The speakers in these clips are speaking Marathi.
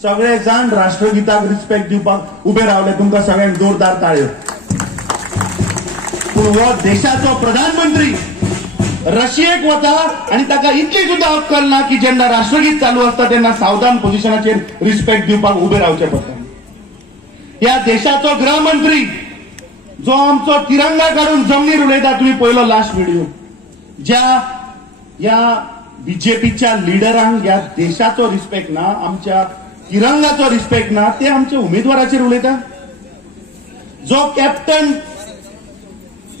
सगळे जाण राष्ट्रगीताक रिस्पेक्ट दिवपाक उभे रावले. तुमकां सगळ्यांक जोरदार ताळयो. पूण हो देशाचो प्रधानमंत्री रशियेक वता आनी ताका इतली सुद्धा अक्कल ना की जेन्ना राष्ट्रगीत चालू असता तेन्ना सावधान पोझिशनाचेर रिस्पेक्ट दिवपाक उभे रावचे पडटा. ह्या देशाचो गृहमंत्री जो आमचो तिरंगा काढून जमनीर उडयता, तुम्ही पळयलो लास्ट व्हिडिओ, ज्या या बीजेपीच्या लिडरांक ह्या देशाचो रिस्पेक्ट ना, आमच्या तिरंगाचो रिस्पेक्ट ना, ते आमच्या उमेदवाराचेर उलयता. जो कॅप्टन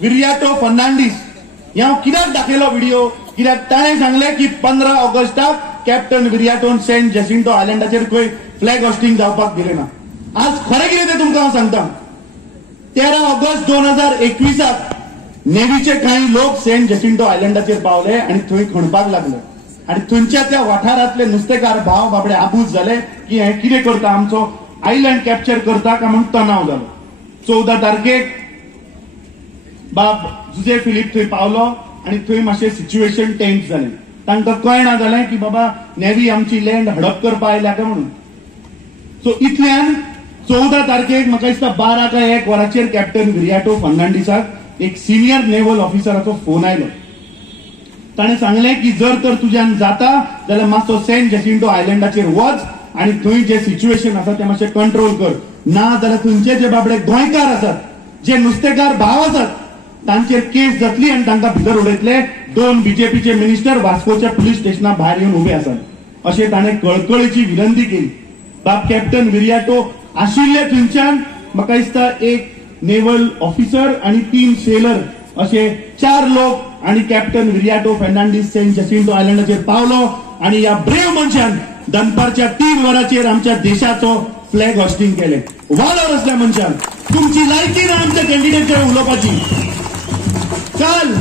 विरियाटो फर्नांडीस ह्या कित्याक दाखयलो व्हिडिओ, कित्याक ताणें सांगले की 15 ऑगस्टाक कॅप्टन विरियाटोन सेंट जसिंटो आयलँडाचेर खंय फ्लॅग होस्टिंग जावपाक दिलें ना. आज खरें कितें तें तुमकां हांव सांगता. 13 ऑगस्ट 2021 नेव्हीचे काही लोक सेंट जसिंटो आयलँडाचेर पावले आणि थंय खणपाक लागले आणि थंयच्या त्या वाठारांतले नुस्तेकार भाव बाबडे आबूज झाले की हे कितें करता, आमचो आयलँड कॅप्चर करता काय म्हणून तणाव जालो. 14 तारखेक बाब जुजे फिलीप थंय पावलो आणि थंय मातशें सिच्युएशन टेन्स जालें. तांकां कळना जालें की बाबा नेव्ही आमची लँड हडप करपा आयल्या काय म्हणून. सो इतल्यान 14 तारखेक म्हाका दिसता 12 काय 1 वराचेर कॅप्टन विरियाटो फर्नांडीसाक एक सिनियर नेव्हल ऑफिसराचो फोन आयलो. ताणें सांगलें की जर तर तुज्यान जाता जाल्यार मातसो सेंट जसिंटो आयलँडाचेर वच आणि थंय जे सिच्युएशन आसा तें मातशें कंट्रोल कर. ना जाल्यार थंयचे जे बाबडे गोंयकार आसात, जे नुस्तेकार भाव आसात, तांचेर केस जातली आणि तांकां भितर उडयतले. 2 बीजेपीचे मिनिस्टर वास्कोच्या पुलीस स्टेशना भायर येवन उबे आसात अशें ताणें कळकळीची विनंती केली. बाब कॅप्टन विरियाटो आशिल्ले थंयच्यान म्हाका दिसता एक नेव्हल ऑफिसर आणि 3 सेलर असे 4 लोक आणि कॅप्टन विरियाटो फर्नांडीस सेंट जसिंटो आयलँडाचेर पावलो आणि या ब्रेव मनशान दनपारच्या 3 वरांचेर आमच्या देशाचो फ्लॅग होस्टिंग केले. वालोर असल्या मनशान तुमची लायकी ना आमच्या कॅन्डिडेटकडे उलोवपाची. काल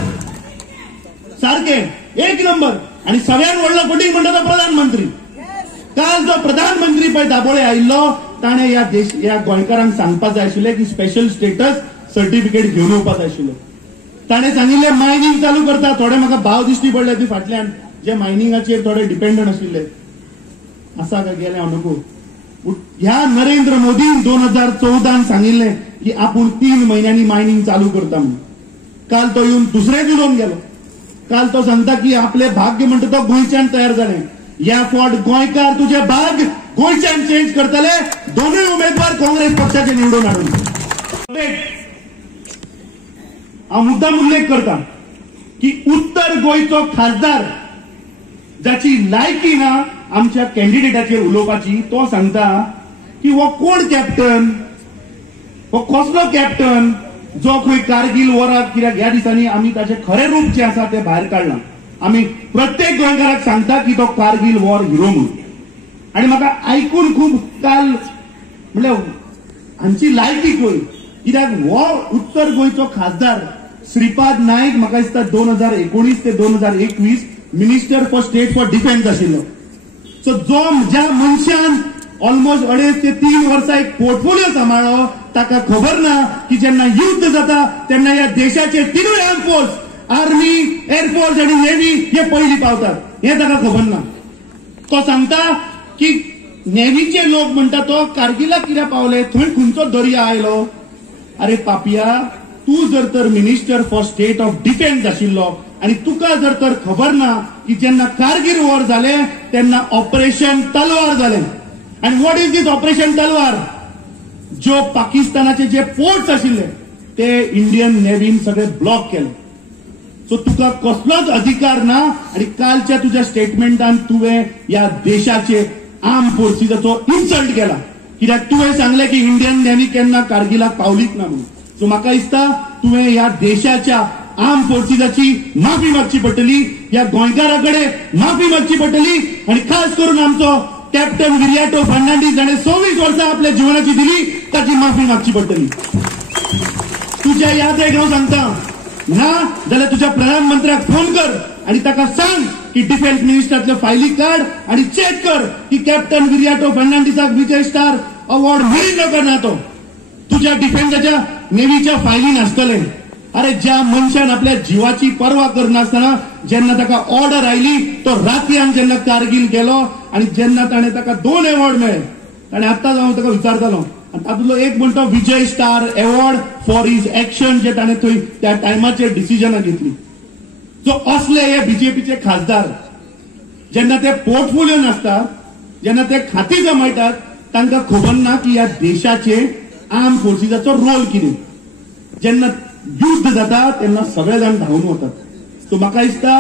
सारखे 1 नंबर आणि सगळ्यात व्हडलो फटींग म्हणटा तो प्रधानमंत्री. काल जो प्रधानमंत्री पळय दाबोळे आयिल्लो ताणें या गोंयकारांक सांगपाक जाय आशिल्लें की स्पेशल स्टेटस सर्टिफिकेट घेवन येवपाक जाय आशिल्लो. ताणें सांगिल्लें मायनिंग चालू करता. थोडे म्हाका भाव दिश्टी पडले ती फाटल्यान जे मायनिंगाचेर थोडे डिपेंडंट आशिल्ले. आसा काय गेले हांव नको. ह्या नरेंद्र मोदीन 2014 सांगिल्लें की आपूण 3 म्हयन्यांनी मायनिंग चालू करता म्हणून. काल तो येवन दुसरेच उलोवन गेलो. काल तो सांगता की आपले भाग्य म्हणटा तो गोंयच्यान तयार जालें. या फावट गोंयकार तुझे भाग गोंयच्यान चेंज करतले. दोनूय उमेदवार काँग्रेस पक्षाचे निवडून हाडून. हांव मुद्दाम उल्लेख करता की उत्तर गोंयचो खासदार जाची लायकी ना आमच्या कॅन्डिडेटाचेर उलोवपाची, तो सांगता की हो कोण कॅप्टन, हो कसलो कॅप्टन जो खंय कारगिल वॉराक, कित्याक ह्या दिसांनी आमी ताचे खरें रूप जे आसा ते भायर काडलां. आमी प्रत्येक गोंयकाराक सांगता की तो कारगिल वॉर हिरो म्हणून. आणि म्हाका आयकून खूब काल म्हणल्यार हांची लायकी खंय, कित्याक हो उत्तर गोंयचो खासदार श्रीपाद नायक म्हाका दिसता 2019 ते 2021 minister for state for defence आशिल्लो. सो ज्या मनशान ऑलमोस्ट 2.5 ते 3 वर्सां एक पोर्टफोलिओ सांबाळ्ळो, ताका खबर ना की जेन्ना युद्ध जाता तेन्ना ह्या देशाचे 3 आर्म फोर्स, आर्मी, एअरफोर्स आणि नेव्ही हे पयलीं पावतात. हे ताका खबर ना. तो सांगता की नेव्हीचे लोक म्हणटा तो कारगिलाक कित्याक पावले, थंय खंयचो दर्या आयलो. अरे पापिया, तू जर तर minister for state of defence आशिल्लो आणि तुका जर तर खबर ना की जेन्ना कारगिल वॉर जाले तेन्ना ऑपरेशन तलवार जालें. आणि व्हॉट इज दिस ऑपरेशन तलवार? जो पाकिस्तानाचे जे पोर्ट्स आशिल्ले ते इंडियन नेव्हीन सगळे ब्लॉक केले. सो तुका कसलोच अधिकार ना. आणि कालच्या तुझ्या स्टेटमेंटान तुवें या देशाचे आर्म फोर्सीसाचो इन्सल्ट केला, कित्याक तुवें सांगलें की इंडियन नेव्ही केन्ना कारगिलाक पावलीच ना म्हणून. सो म्हाका दिसता तुवें ह्या देशाच्या आर्म फोर्सीसाची माफी मागची पडटली, ह्या गोंयकाराकडे माफी मागची पडटली. आणि खास करून आमचो कॅप्टन विरियाटो फर्नांडीस जाणें 26 वर्सां आपल्या जिवनाची दिली, ताची माफी मागची पडटली. तुज्या यादेक हांव सांगता, ना जाल्यार तुझ्या प्रधानमंत्र्याक फोन कर आणि ताका सांग की डिफेन्स मिनिस्टरांतल्यो फायली काढ आणि चेक कर की कॅप्टन विरियाटो फर्नांडीसाक विजय स्टार अवॉर्ड मेळिल्लो काय ना. तो तुझ्या डिफेन्साच्या नेव्हीच्या फायली नासतले. अरे ज्या मनशान आपल्या जीवाची पर्वा करनासतना जेन्ना ताका ऑर्डर आयली तो रातयान जेन्ना कारगिल गेलो आणि जेन्ना ताणें ताका 2 अवॉर्ड मेळ्ळे, आणि आत्ताच हांव ताका विचारतालो आनी तातूंतलो एक म्हणतो Vijay star award for his action जे ताणें थंय त्या टायमाचेर डिसिजनां घेतली. सो असले हे बीजेपीचे खासदार जेन्ना ते पोर्टफोलियोन आसतात, जेन्ना ते खाती जमयतात, तांकां खबर ना की ह्या देशाचे आर्म फोर्सिसाचो रोल कितें. जेन्ना युद्ध जाता तेन्ना सगळे जाण धांवन वतात. सो म्हाका दिसता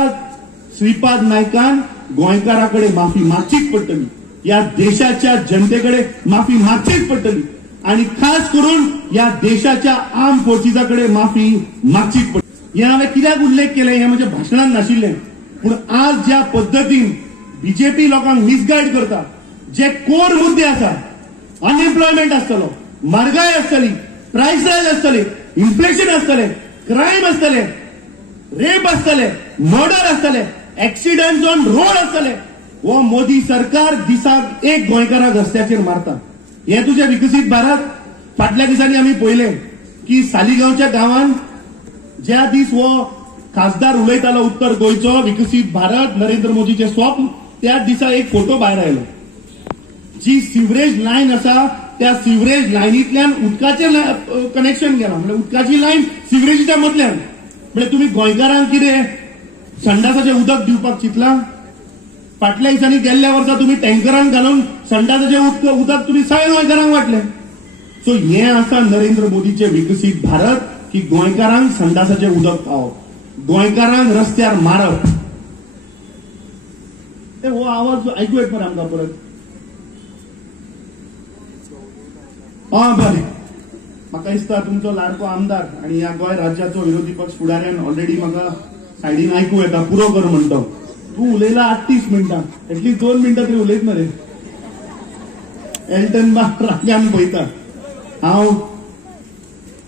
श्रीपाद नायकान गोंयकारां कडेन माफी मागचीच पडटली, ह्या देशाच्या जनतेकडे माफी मागचीच पडटली आणि खास करून ह्या देशाच्या आर्म फोर्सिसा कडेन माफी मागचीच पडटली. हे हांवें कित्याक उल्लेख केले हे म्हज्या भाशणांत नाशिल्लें, पूण आज ज्या पद्दतीन बीजेपी लोकांक मिसगायड करता, जे कोर मुद्दे आसा, अनएम्प्लॉयमेंट आसतलो, म्हारगाय आसतली, प्रायस रायज आसतले, इन्फ्लेशन आसतले, क्रायम आसतले, रेप आसतले, मर्डर आसतले, एक्सिडेंट्स ऑन रोड आसतले, हो मोदी सरकार दिसाक एक गोंयकाराक रस्त्याचेर मारता. हे तुझे विकसीत भारत. फाटल्या दिसांनी आमी पळयले की सालिगांवच्या गांवांत ज्या दीस हो खासदार उलयतालो उत्तर गोंयचो विकसीत भारत नरेंद्र मोदीचे स्वप्न, त्या दिसा एक फोटो भायर आयलो. जी सिवरेज लायन आसा त्या सिवरेज लायनींतल्यान उदकाचें कनेक्शन गेलां. म्हणजे उदकाची लायन सिवरेजीच्या मदल्यान. म्हणजे तुम्ही गोंयकारांक कितें संडासाचें उदक दिवपाक चिंतलां? फाटल्या दिसांनी गेल्ल्या वर्सा तुम्ही टँकरान घालून संडासाचें उदक तुम्ही सगळ्या गोंयकारांक वाटलें. सो हें आसा नरेंद्र मोदीचे विकसीत भारत, की गोंयकारांक संडासाचें उदक पावप, गोंयकारांक रस्त्यार मारप. हो आवाज ऐकू येत मरे आमकां परत. बरें, म्हाका दिसता तुमचो लाडको आमदार आणि ह्या गोंय राज्याचो विरोधी पक्ष फुडाऱ्यान ऑलरेडी म्हाका सायडीन आयकू येता पुरो कर म्हणतो. तू उलयला 38 मिनटां, एटलीस्ट 2 मिनटां तरी उलयत मरे. एल्टन राग्यान पळयता, हांव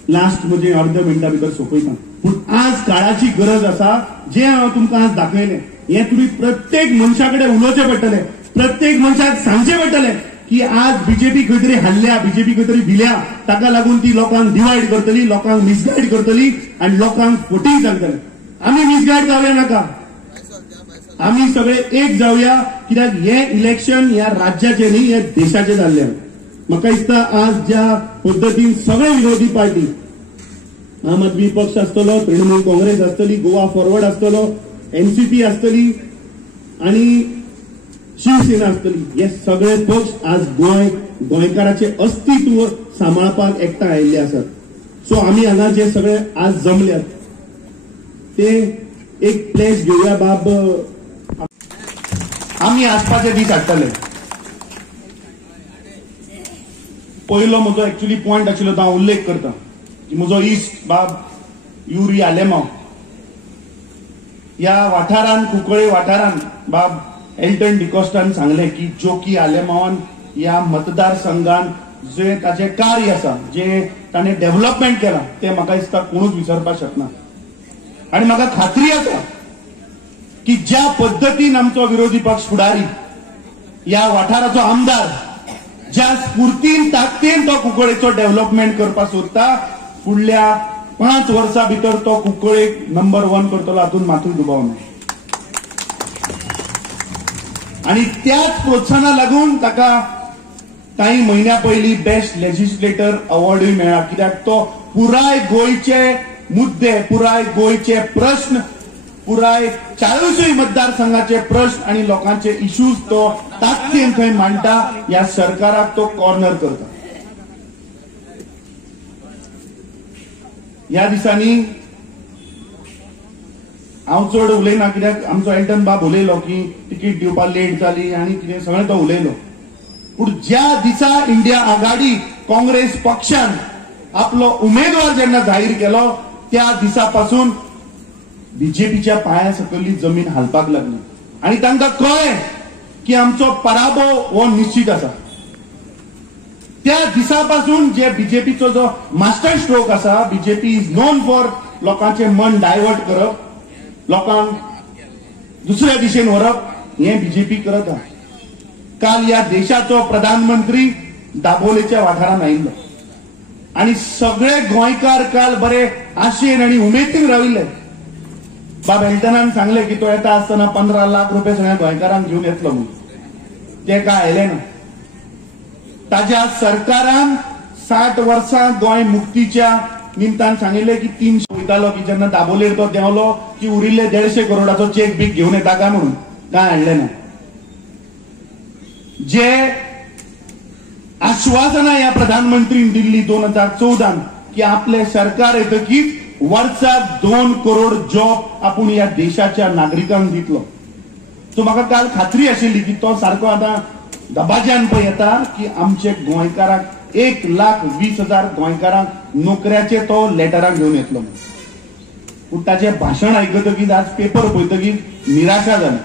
लास्ट म्हणजे अर्ध्या मिनटा भितर सोंपयता. पूण आज काळाची गरज आसा. जे हांव तुमकां आज दाखयलें हे तुम्ही प्रत्येक मनशा कडेन उलोवचें पडटलें, प्रत्येक मनशाक सांगचें पडटलें की आज बीजेपी खंय तरी हल्ल्या, बीजेपी खंय तरी भिल्या, ताका लागून ती लोकांक डिवायड करतली, लोकांक मिसगायड करतली आणि लोकांक फोटींग सांगतले. आमी मिसगायड जावया नाका, आमी सगळे एक जावया, कित्याक हे इलेक्शन ह्या राज्याचे न्ही, हे देशाचे जाल्ले. म्हाका दिसता आज ज्या पद्दतीन सगळे विरोधी पार्टी, आम आदमी पक्ष आसतलो, तृणमूल काँग्रेस आसतली, गोवा फॉरवर्ड आसतलो, एनसीपी आसतली आणि शिवसेना आसतली, हे सगळे पक्ष आज गोंयकाराचे अस्तित्व सांबाळपाक एकठांय आयिल्ले आसात. सो आमी हांगा जे सगळे आज जमल्यात ते एक प्लेस घेवया बाब. आमी आसपाचे दीस हाडटले. पयलो म्हजो एक्चुअली पॉयंट आशिल्लो तो हांव उल्लेख करता की म्हजो इश्ट बाब युरी आलेमांव ह्या वाठारान, कुंकळे वाठारान बाब एल्टन डिकॉस्टान सांगले की जोकी आलेमांवान ह्या मतदारसंघान जे ताचे कार्य आसा, जे ताणें डेव्हलपमेंट केला, ते म्हाका दिसता कोणूच विसरपाक शकना. आणि म्हाका खात्री आसा की ज्या पद्दतीन आमचो विरोधी पक्ष फुडारी, ह्या वाठाराचो आमदार ज्या स्फूर्तीन ताकदीन तो कुंकळेचो डेव्हलपमेंट करपाक सोदता, फुडल्या 5 वर्सां भितर तो कुंकळेक नंबर 1 करतलो, हातून मातूय दुबाव ना. आणि त्याच प्रोत्साहना लागून ताका काही महिन्या पयलीं बेस्ट लेजिस्लेटर अवॉर्डूय मेळ्ळा. कित्याक तो पुराय गोंयचे मुद्दे, पुराय गोंयचे प्रश्न, पुराय 40 मतदारसंघाचे प्रश्न आणि लोकांचे इश्यूज तो ताकदीन थंय मांडटा. ह्या सरकाराक तो कॉर्नर करता. ह्या दिसांनी हांव चड उलयना, कित्याक आमचो एल्टन बाब उलयलो की तिकीट दिवपाक लेट जाली आनी कितें सगळें तो उलयलो. पूण ज्या दिसा इंडिया आघाडी काँग्रेस पक्षान आपलो उमेदवार जेन्ना जाहीर केलो, त्या दिसा पासून बीजेपीच्या पांया सकयली जमीन हालपाक लागली आणि तांकां कळ्ळें की आमचो पराभव हो निश्चित आसा. त्या दिसा पासून जे बीजेपीचो जो मास्टर स्ट्रोक आसा, बीजेपी इज नोन फॉर लोकांचे मन डायवर्ट करप, लोकांक दुसऱ्या दिशेन व्हरप, हें बीजेपी करता. काल ह्या देशाचो प्रधानमंत्री दाबोलेच्या वाठारान आयिल्लो आणि सगळे गोंयकार काल बरे आशेन आणि उमेदीन राविल्ले. बाब एल्टनान सांगले की तो येता आसतना 15 लाख रुपये सगळ्या गोंयकारांक घेवन येतलो म्हणून. ते काय आयले ना. ताज्या सरकारान 60 वर्सां गोंय मुक्तीच्या निमतान सांगिल्ले की 300 वयतालो की जेन्ना दाबोलेर तो देंवलो की उरिल्ले 150 करोडाचो चेक बीक घेवन येता काय म्हणून काय हाडले ना. जे आश्वासना ह्या प्रधानमंत्रीन दिल्ली 2014 की आपले सरकार येतकीच वर्साक 2 करोड जॉब आपण या देशाच्या नागरिकांक दितलो. सो म्हाका काल खात्री आशिल्ली की तो सारको आता दबाज्यान पळय येता की आमचे गोंयकारांक 1,20,000 गोंयकारांक नोकऱ्याचे तो लेटरां घेवन येतलो. पूण ताचें भाशण आयकतकीच आज पेपर पळयतकीच निराशा जाली.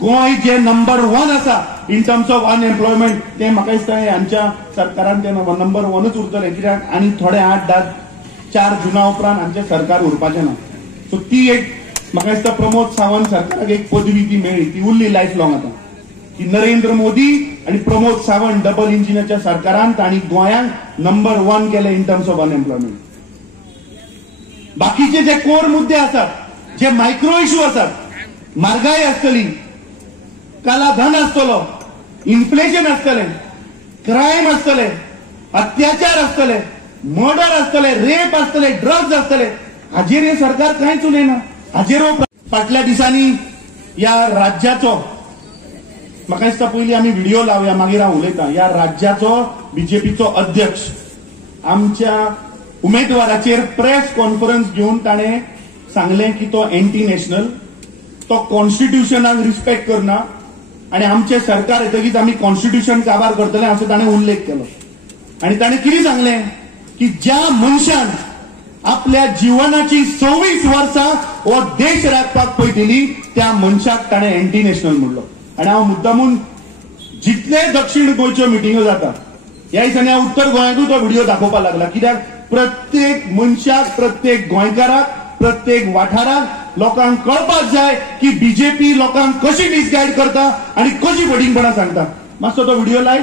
गोंय जे नंबर 1 आसा इन टर्म्स ऑफ अनएम्प्लॉयमेंट ते म्हाका दिसता आमच्या सरकारान ते नंबर 1च उरतले. कित्याक आनी थोडे 8-4 जुना उपरांत आमचे सरकार उरपाचें ना. सो ती एक म्हाका दिसता प्रमोद सावंत सरकाराक एक पदवी ती मेळ्ळी, ती उरली लायफ लॉंग आता की नरेंद्र मोदी आणि प्रमोद सावंत डबल इंजिनाच्या सरकारान तांणी गोंयांक नंबर 1 केले इन टर्म्स ऑफ अनएम्प्लॉयमेंट. बाकीचे जे कोर मुद्दे आसात, जे मायक्रो इश्यू आसात, म्हारगाय आसतली, कालाधन आसतलो, इन्फ्लेशन आसतले, क्रायम आसतले, अत्याचार आसतले, मर्डर आसतले, रेप आसतले, ड्रग्स आसतले, हाजेर हे सरकार कांयच उलयना. हाजेर फाटल्या दिसांनी या राज्याचो म्हाका दिसता पयलीं आमी व्हिडिओ लावया मागीर हांव उलयतां. या राज्याचो बीजेपीचो अध्यक्ष आमच्या उमेदवाराचेर प्रेस कॉन्फरन्स घेवन ताणें सांगलें की तो एंटी नॅशनल, तो कॉन्स्टिट्युशनाक रिस्पेक्ट करना आणि आमचे सरकार येतकीच आमी कॉन्स्टिट्युशन काबार करतले असो ताणें उल्लेख केलो. आणि ताणें कितें सांगलें की ज्या मनशान आपल्या जीवनाची 26 वर्सां हो देश राखपाक पळय दिली त्या मनशाक ताणें एंटी नॅशनल म्हणलो. आणि हांव मुद्दामून जितले दक्षिण गोंयच्यो मिटिंगो जाता ह्या दिसांनी हांव उत्तर गोंयांतूय तो व्हिडिओ दाखोवपाक लागला. कित्याक प्रत्येक मनशाक, प्रत्येक गोंयकाराक, प्रत्येक वाठाराक लोकांक कळपाक जाय की बीजेपी लोकांक कशी मिसगायड करता आणि कशी फटिंगपणां सांगता. मातसो तो व्हिडिओ लाय.